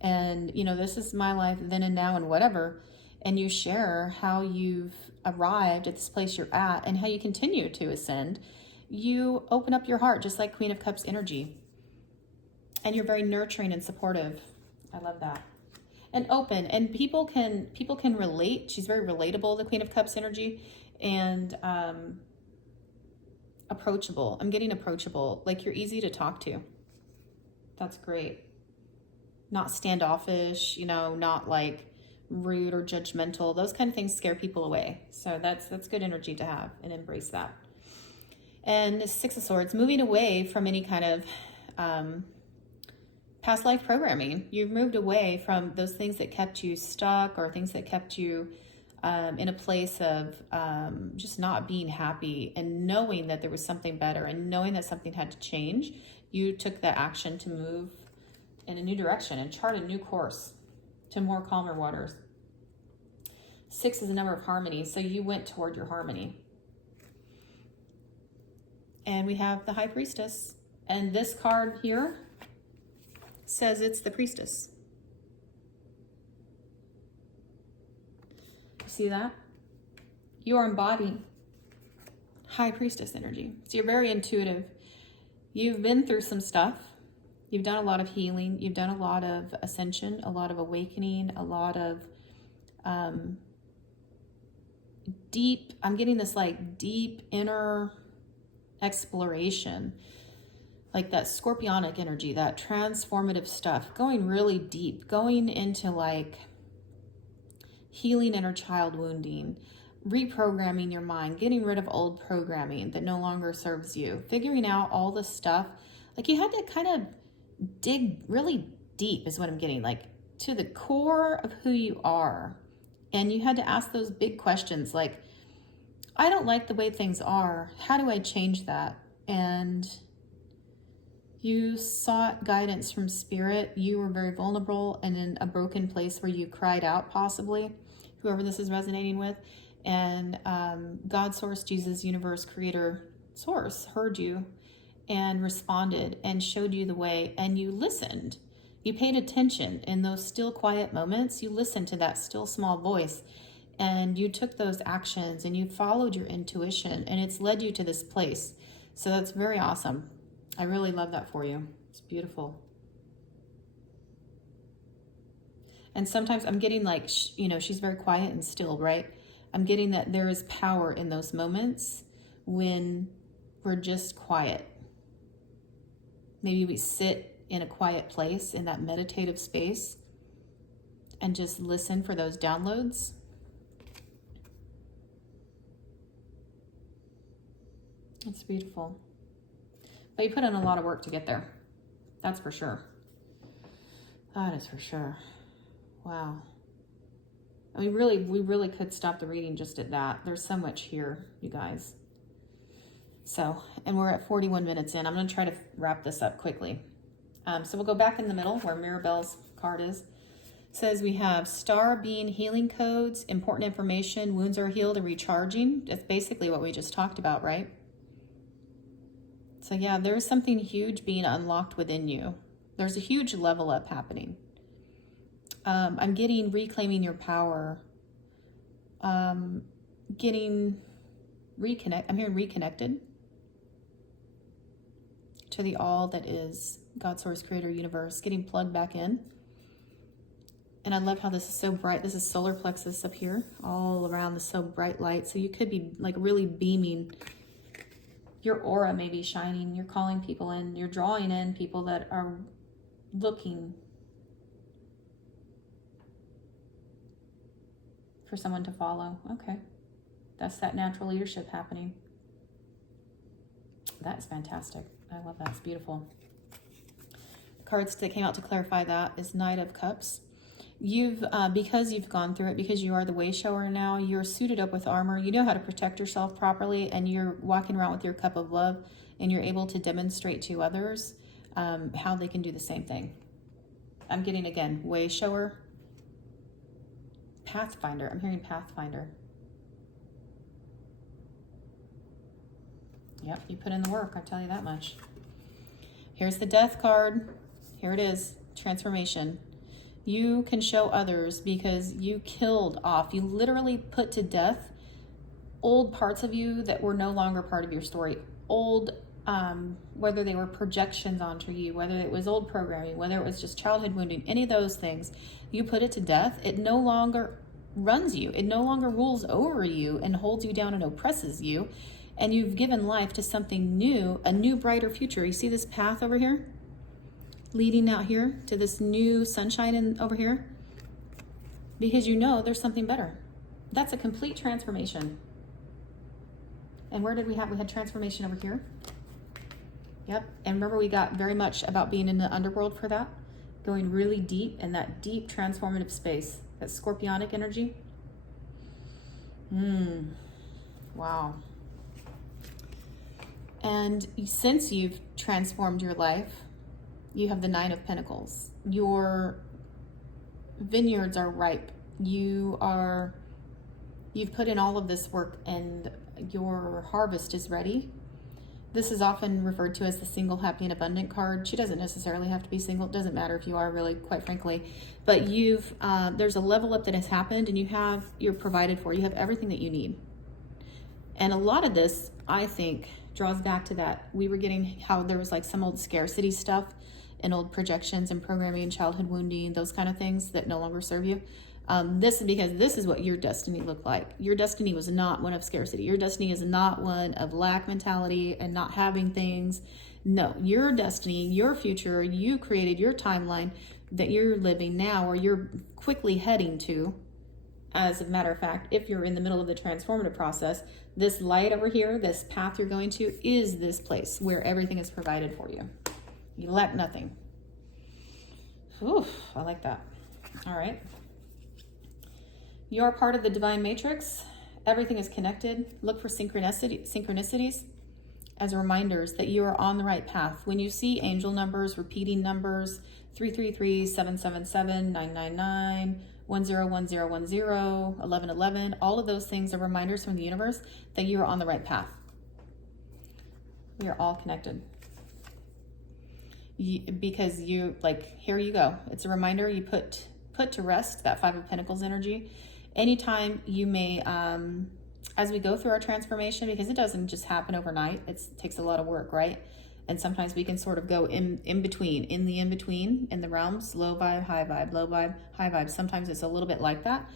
and this is my life then and now and whatever. And you share how you've arrived at this place you're at and how you continue to ascend. You open up your heart, just like Queen of Cups energy. And you're very nurturing and supportive. I love that. And open, and people can relate. She's very relatable, the Queen of Cups energy, and approachable. I'm getting approachable, like you're easy to talk to. That's great. Not standoffish, not like rude or judgmental. Those kind of things scare people away. So that's good energy to have, and embrace that. And Six of Swords, moving away from any kind of past life programming. You've moved away from those things that kept you stuck, or things that kept you in a place of just not being happy, and knowing that there was something better, and knowing that something had to change. You took the action to move in a new direction and chart a new course to more calmer waters. 6 is a number of harmony, so you went toward your harmony. And we have the High Priestess, and this card here says it's the Priestess. See that? You are embodying High Priestess energy. So you're very intuitive. You've been through some stuff. You've done a lot of healing. You've done a lot of ascension, a lot of awakening, a lot of deep, I'm getting this like deep inner exploration, like that scorpionic energy, that transformative stuff, going really deep, going into like healing inner child wounding, reprogramming your mind, getting rid of old programming that no longer serves you, figuring out all the stuff. Like you had to kind of dig really deep is what I'm getting, like to the core of who you are. And you had to ask those big questions like, I don't like the way things are. How do I change that? And you sought guidance from spirit. You were very vulnerable and in a broken place where you cried out, possibly, whoever this is resonating with. And God, source, Jesus, universe, creator, source heard you and responded and showed you the way, and you listened. You paid attention in those still quiet moments. You listened to that still small voice, and you took those actions and you followed your intuition, and it's led you to this place. So that's very awesome. I really love that for you. It's beautiful. And sometimes I'm getting like, she's very quiet and still, right? I'm getting that there is power in those moments when we're just quiet. Maybe we sit in a quiet place in that meditative space and just listen for those downloads. It's beautiful. But you put in a lot of work to get there. That's for sure. That is for sure. Wow. I mean, we really could stop the reading just at that. There's so much here, you guys. So, and we're at 41 minutes in. I'm going to try to wrap this up quickly. So we'll go back in the middle where Mirabelle's card is. It says we have star being healing codes, important information, wounds are healed and recharging. That's basically what we just talked about, right? So yeah, there's something huge being unlocked within you. There's a huge level up happening. I'm getting reclaiming your power. Getting I'm hearing reconnected to the all that is God, source, creator, universe, getting plugged back in. And I love how this is so bright. This is solar plexus up here, all around this so bright light. So you could be like really beaming. Your aura may be shining. You're calling people in. You're drawing in people that are looking for someone to follow. Okay. That's that natural leadership happening. That is fantastic. I love that. It's beautiful. The cards that came out to clarify that is Knight of Cups. Because you've gone through it, because you are the wayshower now, you're suited up with armor. You know how to protect yourself properly, and you're walking around with your cup of love, and you're able to demonstrate to others how they can do the same thing. I'm getting, again, wayshower, pathfinder. I'm hearing pathfinder. Yep, you put in the work, I tell you that much. Here's the death card. Here it is, transformation. You can show others because you killed off, you literally put to death old parts of you that were no longer part of your story. Old, whether they were projections onto you, whether it was old programming, whether it was just childhood wounding, any of those things, you put it to death. It no longer runs you. It no longer rules over you and holds you down and oppresses you. And you've given life to something new, a new, brighter future. You see this path over here? Leading out here to this new sunshine over here? Because you know there's something better. That's a complete transformation. And where did we have? We had transformation over here. Yep. And remember, we got very much about being in the underworld for that. Going really deep in that deep transformative space. That scorpionic energy. Wow. And since you've transformed your life, you have the 9 of Pentacles. Your vineyards are ripe. You've put in all of this work and your harvest is ready. This is often referred to as the single, happy, and abundant card. She doesn't necessarily have to be single. It doesn't matter if you are, really, quite frankly. But there's a level up that has happened, and you're provided for. You have everything that you need. And a lot of this, I think, draws back to that. We were getting how there was like some old scarcity stuff and old projections and programming, childhood wounding, those kind of things that no longer serve you. This is because this is what your destiny looked like. Your destiny was not one of scarcity. Your destiny is not one of lack mentality and not having things. No, your destiny, your future, you created your timeline that you're living now, or you're quickly heading to. As a matter of fact, if you're in the middle of the transformative process, this light over here, this path you're going to, is this place where everything is provided for you. You lack nothing. Oof, I like that. All right. You are part of the divine matrix. Everything is connected. Look for synchronicities as reminders that you are on the right path. When you see angel numbers, repeating numbers, 333, 777, 999, 101010, 1111, all of those things are reminders from the universe that you are on the right path. We are all connected. Because you, like, here you go. It's a reminder. You put to rest that Five of Pentacles energy. Anytime you may, as we go through our transformation, because it doesn't just happen overnight, it takes a lot of work, right? And sometimes we can sort of go in between, in the realms, low vibe, high vibe, low vibe, high vibe. Sometimes it's a little bit like that.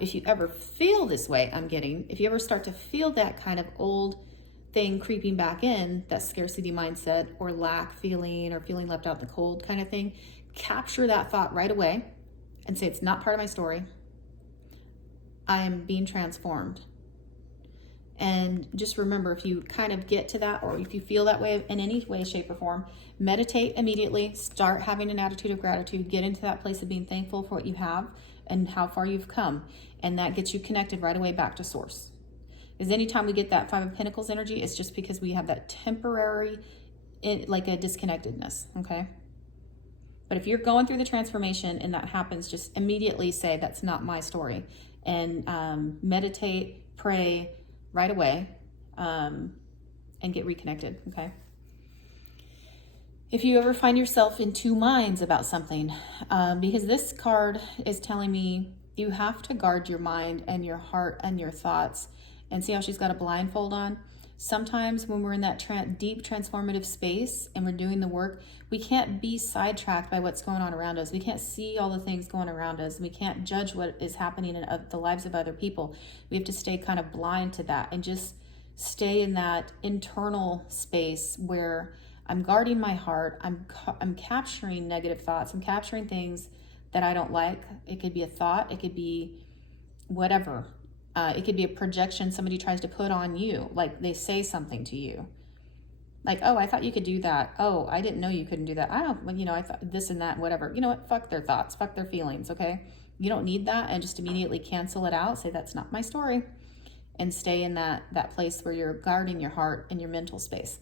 If you ever feel this way, if you ever start to feel that kind of old thing creeping back in, that scarcity mindset or lack feeling or feeling left out in the cold kind of thing, capture that thought right away and say, it's not part of my story. I am being transformed. And just remember, if you kind of get to that, or if you feel that way in any way, shape, or form, meditate immediately, start having an attitude of gratitude, get into that place of being thankful for what you have and how far you've come. And that gets you connected right away back to source. Because anytime we get that Five of Pentacles energy, it's just because we have that temporary, like a disconnectedness, okay? But if you're going through the transformation and that happens, just immediately say, that's not my story. And meditate, pray right away, and get reconnected, okay? If you ever find yourself in two minds about something, because this card is telling me you have to guard your mind and your heart and your thoughts. And see how she's got a blindfold on? Sometimes when we're in that deep transformative space and we're doing the work, we can't be sidetracked by what's going on around us. We can't see all the things going around us. We can't judge what is happening in the lives of other people. We have to stay kind of blind to that and just stay in that internal space where I'm guarding my heart. I'm capturing negative thoughts. I'm capturing things that I don't like. It could be a thought. It could be whatever. It could be a projection somebody tries to put on you, like they say something to you. Like, oh, I thought you could do that. Oh, I didn't know you couldn't do that. I thought this and that, whatever. You know what? Fuck their thoughts. Fuck their feelings, okay? You don't need that, and just immediately cancel it out. Say, that's not my story. And stay in that place where you're guarding your heart and your mental space.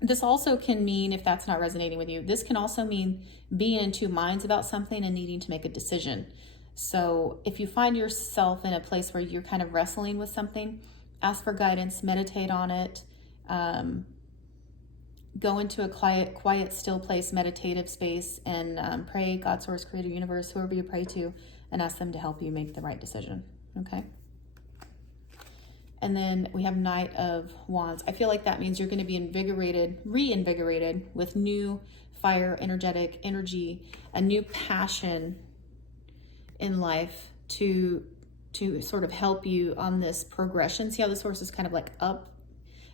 This also can mean, if that's not resonating with you, this can also mean being in two minds about something and needing to make a decision. So if you find yourself in a place where you're kind of wrestling with something, ask for guidance, meditate on it, go into a quiet, still place, meditative space, and pray, God, Source, Creator, Universe, whoever you pray to, and ask them to help you make the right decision, okay? And then we have Knight of Wands. I feel like that means you're going to be reinvigorated with new fire, energetic energy, a new passion in life to sort of help you on this progression. See how this horse is kind of like up?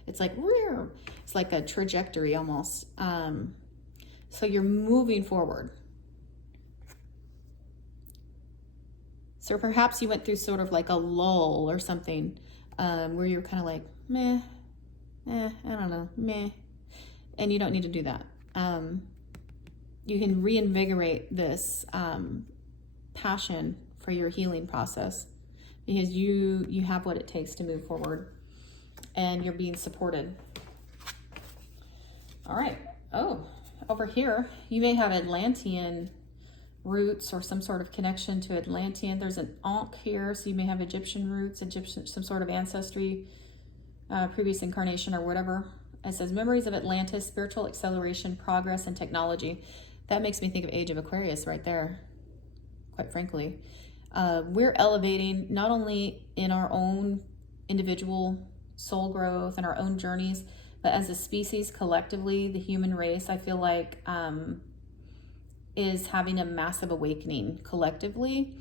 It's like a trajectory almost. So you're moving forward. So perhaps you went through sort of like a lull or something, where you're kind of like, I don't know, and you don't need to do that. You can reinvigorate this passion for your healing process, because you have what it takes to move forward and you're being supported. All right. Oh, over here, you may have Atlantean roots or some sort of connection to Atlantean. There's an Ankh here, so you may have Egyptian roots, some sort of ancestry, previous incarnation or whatever. It says memories of Atlantis, spiritual acceleration, progress, and technology. That makes me think of Age of Aquarius right there. Quite frankly, we're elevating not only in our own individual soul growth and our own journeys. But as a species, collectively, the human race, I feel like, is having a massive awakening collectively,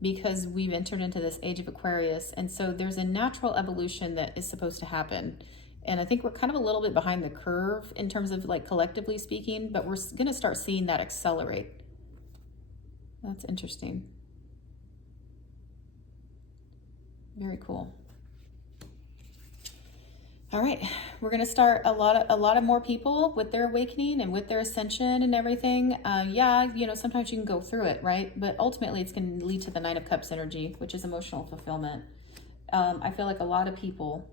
because we've entered into this age of Aquarius. And so there's a natural evolution that is supposed to happen. And I think we're kind of a little bit behind the curve in terms of like collectively speaking, but we're going to start seeing that accelerate. That's interesting. Very cool. All right, we're going to start a lot of more people with their awakening and with their ascension and everything. Yeah, you know, sometimes you can go through it, right? But ultimately, it's going to lead to the Nine of Cups energy, which is emotional fulfillment. I feel like a lot of people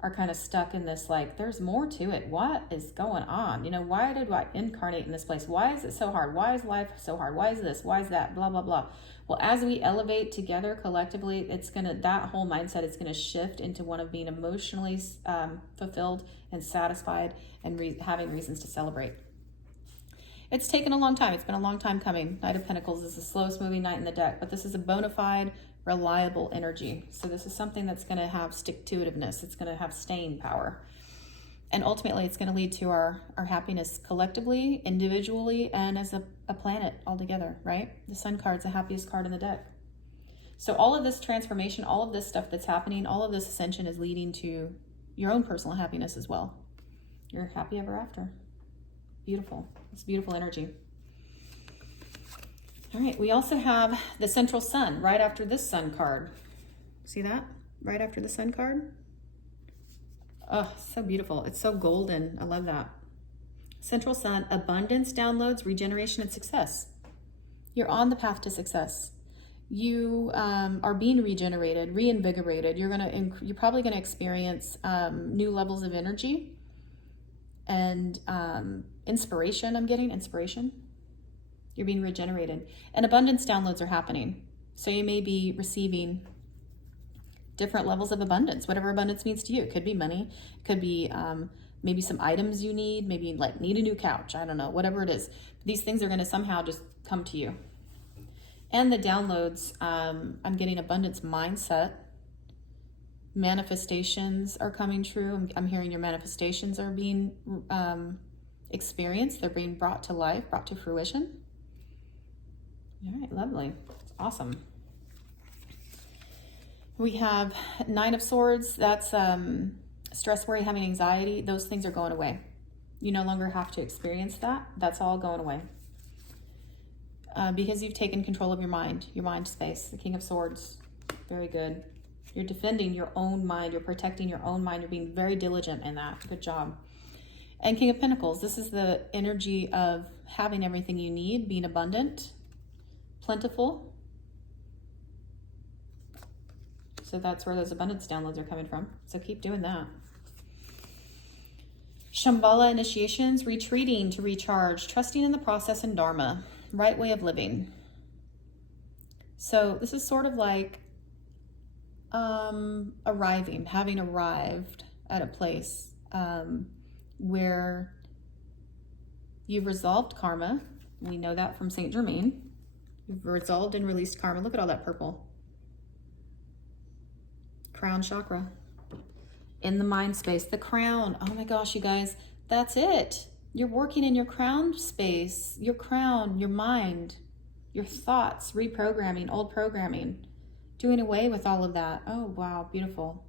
are kind of stuck in this, like, there's more to it. What is going on? You know, why did I incarnate in this place? Why is it so hard? Why is life so hard? Why is this? Why is that? Blah, blah, blah. Well, as we elevate together collectively, that whole mindset is going to shift into one of being emotionally fulfilled and satisfied and having reasons to celebrate. It's taken a long time. It's been a long time coming. Knight of Pentacles is the slowest moving knight in the deck, but this is a bona fide, reliable energy. So this is something that's going to have stick-to-itiveness. It's going to have staying power. And ultimately, it's going to lead to our happiness collectively, individually, and as a planet altogether, right? The Sun card's the happiest card in the deck. So all of this transformation, all of this stuff that's happening, all of this ascension is leading to your own personal happiness as well. You're happy ever after. Beautiful. It's beautiful energy. All right, we also have the central sun right after this Sun card. See that? Right after the Sun card. Oh, so beautiful. It's so golden. I love that. Central sun, abundance, downloads, regeneration, and success. You're on the path to success. You are being regenerated, reinvigorated. You're probably gonna experience new levels of energy and inspiration. I'm getting inspiration. You're being regenerated, and abundance downloads are happening. So you may be receiving different levels of abundance, whatever abundance means to you. It could be money, it could be maybe some items you need, maybe like need a new couch, I don't know, whatever it is. These things are going to somehow just come to you. And the downloads, I'm getting abundance mindset. Manifestations are coming true. I'm hearing your manifestations are being experienced. They're being brought to life, brought to fruition. All right, lovely. Awesome. We have Nine of Swords. That's stress, worry, having anxiety. Those things are going away. You no longer have to experience that. That's all going away. Because you've taken control of your mind space. The King of Swords. Very good. You're defending your own mind. You're protecting your own mind. You're being very diligent in that. Good job. And King of Pentacles. This is the energy of having everything you need, being abundant, plentiful. So that's where those abundance downloads are coming from. So keep doing that. Shambhala initiations, retreating to recharge, trusting in the process and Dharma, right way of living. So this is sort of like arriving, having arrived at a place where you've resolved karma. We know that from Saint Germain. You've resolved and released karma. Look at all that purple. Crown chakra. In the mind space, the crown. Oh my gosh, you guys, that's it. You're working in your crown space, your crown, your mind, your thoughts, reprogramming, old programming, doing away with all of that. Oh, wow, beautiful.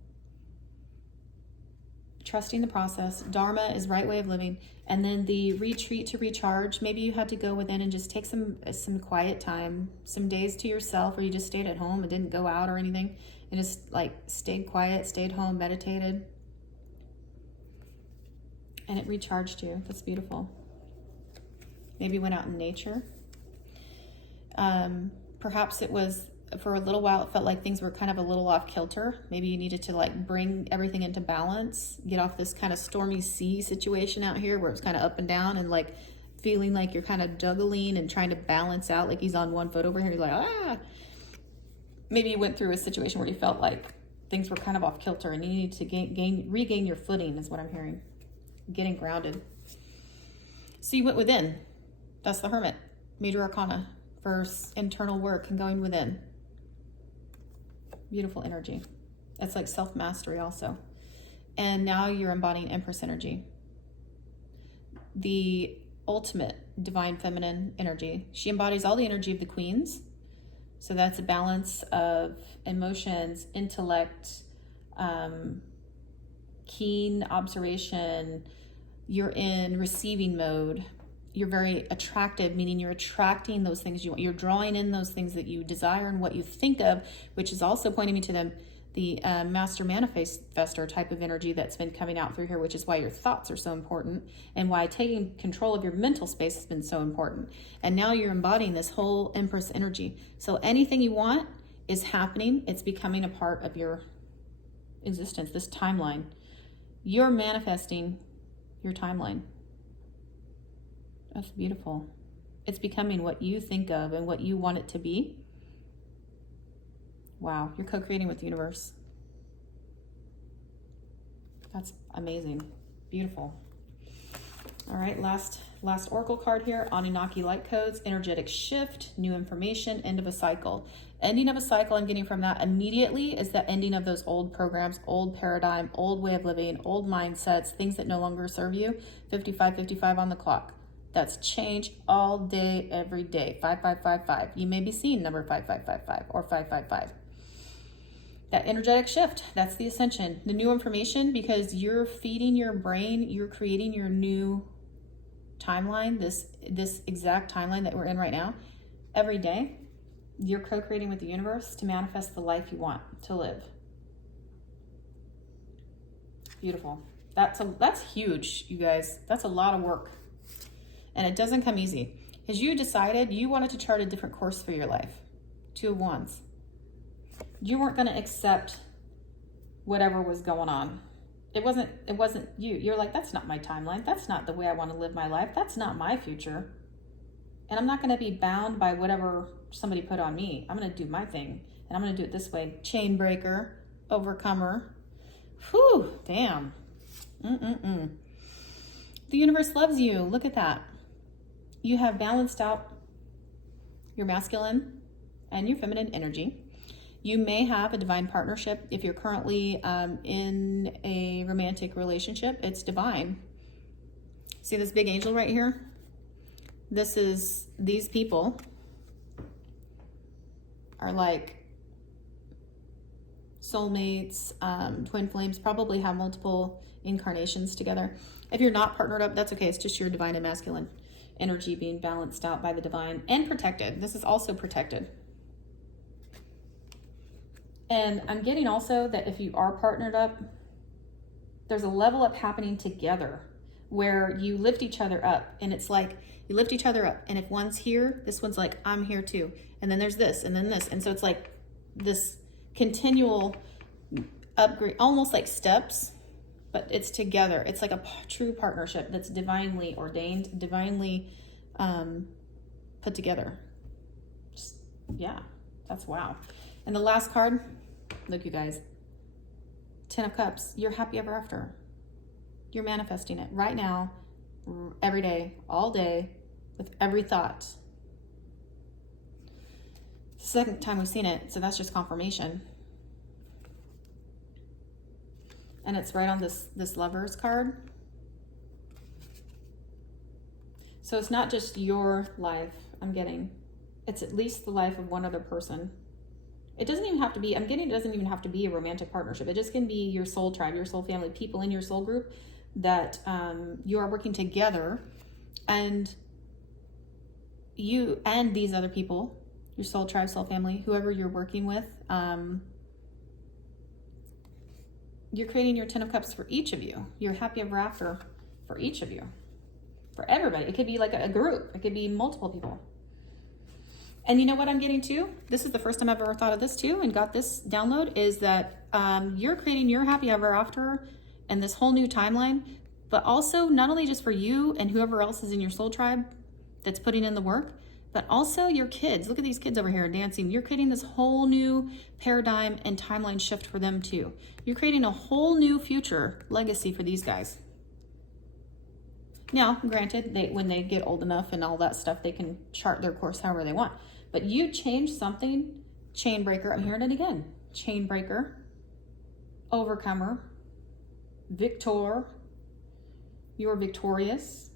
Trusting the process. Dharma is right way of living. And then the retreat to recharge. Maybe you had to go within and just take some quiet time, some days to yourself, or you just stayed at home and didn't go out or anything, and just like stayed quiet, stayed home, meditated, and it recharged you. That's beautiful. Maybe went out in nature. Perhaps it was, for a little while, it felt like things were kind of a little off kilter. Maybe you needed to like bring everything into balance, get off this kind of stormy sea situation out here where it's kind of up and down and like feeling like you're kind of juggling and trying to balance out, like he's on one foot over here. You're like, ah. Maybe you went through a situation where you felt like things were kind of off kilter and you need to regain your footing, is what I'm hearing. Getting grounded. So you went within. That's the Hermit. Major Arcana for internal work and going within. Beautiful energy. It's like self-mastery also. And now you're embodying Empress energy, the ultimate divine feminine energy. She embodies all the energy of the queens. So that's a balance of emotions, intellect, keen observation. You're in receiving mode. You're very attractive, meaning you're attracting those things you want. You're drawing in those things that you desire and what you think of, which is also pointing me to the master manifestor type of energy that's been coming out through here, which is why your thoughts are so important and why taking control of your mental space has been so important. And now you're embodying this whole Empress energy. So anything you want is happening. It's becoming a part of your existence, this timeline. You're manifesting your timeline. That's beautiful. It's becoming what you think of and what you want it to be. Wow, you're co-creating with the universe. That's amazing. Beautiful. All right, last oracle card here. Anunnaki light codes, energetic shift, new information, end of a cycle. Ending of a cycle I'm getting from that immediately is the ending of those old programs, old paradigm, old way of living, old mindsets, things that no longer serve you. 55 on the clock. That's change all day, every day. 5555. You may be seeing number 5555 or 555. That energetic shift, that's the ascension. The new information, because you're feeding your brain, you're creating your new timeline, this exact timeline that we're in right now. Every day, you're co-creating with the universe to manifest the life you want to live. Beautiful. That's huge, you guys. That's a lot of work. And it doesn't come easy. Because you decided you wanted to chart a different course for your life. 2 of Wands. You weren't going to accept whatever was going on. It wasn't you. You're like, that's not my timeline. That's not the way I want to live my life. That's not my future. And I'm not going to be bound by whatever somebody put on me. I'm going to do my thing. And I'm going to do it this way. Chain breaker, overcomer. Whew, damn. The universe loves you. Look at that. You have balanced out your masculine and your feminine energy. You may have a divine partnership. If you're currently in a romantic relationship, it's divine. See this big angel right here? These people are like soulmates, twin flames, probably have multiple incarnations together. If you're not partnered up, that's okay. It's just your divine and masculine energy being balanced out by the divine and protected. This is also protected. And I'm getting also that if you are partnered up, there's a level up happening together where you lift each other up. And it's like you lift each other up. And if one's here, this one's like, I'm here too. And then there's this and then this. And so it's like this continual upgrade, almost like steps, but it's together. It's like a true partnership that's divinely ordained, divinely put together. Just, yeah, that's wow. And the last card, look, you guys, 10 of Cups. You're happy ever after. You're manifesting it right now, every day, all day, with every thought. Second time we've seen it, so that's just confirmation. And it's right on this Lovers card. So it's not just your life I'm getting. It's at least the life of one other person. It doesn't even have to be, I'm getting it doesn't even have to be a romantic partnership. It just can be your soul tribe, your soul family, people in your soul group that you are working together, and you and these other people, your soul tribe, soul family, whoever you're working with, you're creating your 10 of Cups for each of you. Your happy ever after for each of you. For everybody. It could be like a group. It could be multiple people. And you know what I'm getting too? This is the first time I've ever thought of this too and got this download, is that you're creating your happy ever after and this whole new timeline, but also not only just for you and whoever else is in your soul tribe that's putting in the work, but also your kids. Look at these kids over here dancing. You're creating this whole new paradigm and timeline shift for them too. You're creating a whole new future legacy for these guys. Now, granted, when they get old enough and all that stuff, they can chart their course however they want. But you change something, chain breaker, I'm hearing it again, chain breaker, overcomer, victor. You are victorious.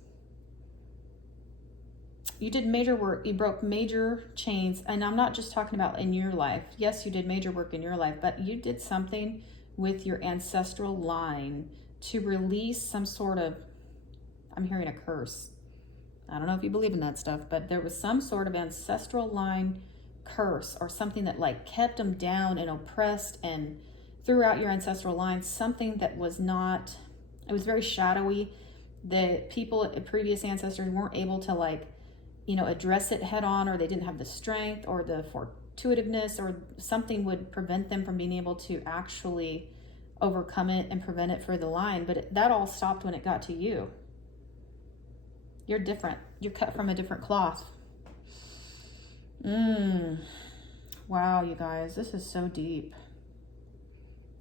You did major work. You broke major chains. And I'm not just talking about in your life. Yes, you did major work in your life, but you did something with your ancestral line to release some sort of, I'm hearing a curse. I don't know if you believe in that stuff, but there was some sort of ancestral line curse or something that like kept them down and oppressed and throughout your ancestral line, something that was not, it was very shadowy. The people, previous ancestors weren't able to like, you know, address it head on, or they didn't have the strength or the fortuitiveness, or something would prevent them from being able to actually overcome it and prevent it for the line. But that all stopped when it got to you. You're different. You're cut from a different cloth. Wow, you guys, this is so deep.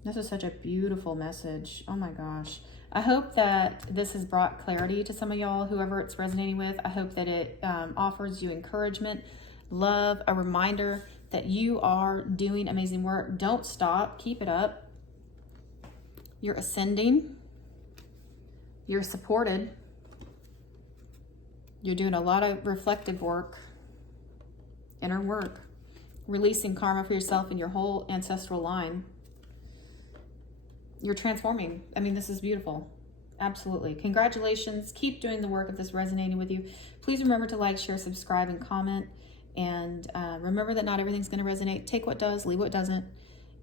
This is such a beautiful message. Oh my gosh. I hope that this has brought clarity to some of y'all, whoever it's resonating with. I hope that it offers you encouragement, love, a reminder that you are doing amazing work. Don't stop. Keep it up. You're ascending. You're supported. You're doing a lot of reflective work, inner work, releasing karma for yourself and your whole ancestral line. You're transforming. I mean, this is beautiful. Absolutely. Congratulations. Keep doing the work if this is resonating with you. Please remember to like, share, subscribe, and comment. And remember that not everything's going to resonate. Take what does, leave what doesn't.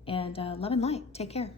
And love and light. Take care.